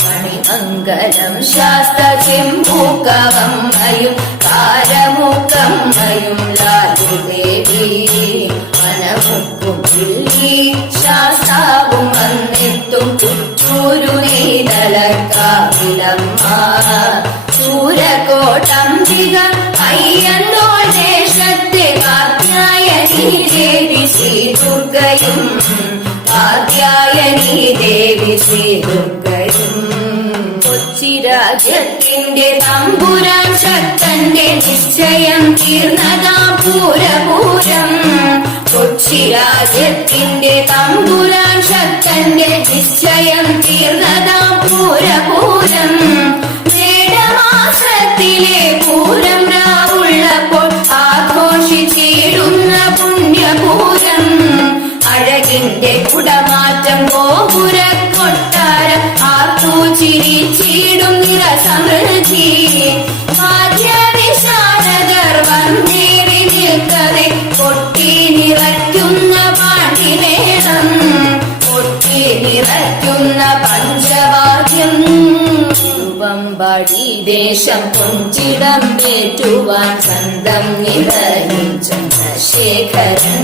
മണിമംഗലം ശാസ്ത്രചിമ്പൂക്കവമ്മയും താരമുക്കമ്മയും ലാലുദേവി മനമുക്കും പിള്ളി ശാസ്താവും വന്നെത്തും ചുറ്റൂരു നീതലക്കാവിലമ്മ ചൂരക്കോട്ടംബിക അയ്യന്തോൾ ദേശത്തെ കാത്യായനി ദേവി ശ്രീദുർഗയും കാത്യായനി ദേവി ശ്രീദുർഗയും കൊച്ചി രാജ്യത്തിന്റെ തമ്പുരാൻ ശക്തന്റെ നിശ്ചയം തീർന്നതാം പൂരപൂരം കൊച്ചി രാജ്യത്തിന്റെ തമ്പുരാൻ ശക്തന്റെ നിശ്ചയം തീർന്നതാം പൂരപൂരം മേടമാസത്തിലെ പൂരം രാവുള്ളപ്പോൾ ആഘോഷിച്ചിടുന്ന പുണ്യപൂരം അഴകിന്റെ കുടമാറ്റം ഗോപുര കൊട്ടാരം ആർക്കു ചിരിച്ചിടും നിറസമൃദ്ധി വാദ്യവിശാരദർ വന്നേറി നിൽക്കവെ കൊട്ടി നിറയ്ക്കുന്ന പാണ്ടിമേളം കൊട്ടി നിറയ്ക്കുന്ന പഞ്ചവാദ്യം വമ്പാടി ദേശം കൊഞ്ചിടം ഏറ്റുവാൻ സ്വന്തം നിറയും ചന്ദ്രശേഖരൻ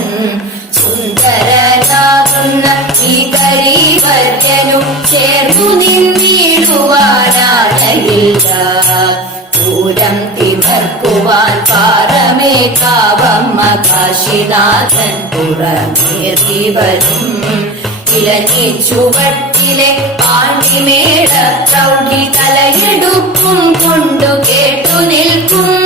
സുന്ദരനാകുന്ന ഈ കരീവർഗനും ചേർന്നു നിന്നിടുവാനായില്ല പൂരം തിമർക്കുവാൻ പാറമേ കാവമ്മ കാശിനാഥൻ പുറമേറി വരും ഇലഞ്ഞി ചുവട്ടിലെ പാണ്ടിമേട പ്രൗഢി തലയെടുപ്പും കൊണ്ടു കേട്ടു നിൽക്കും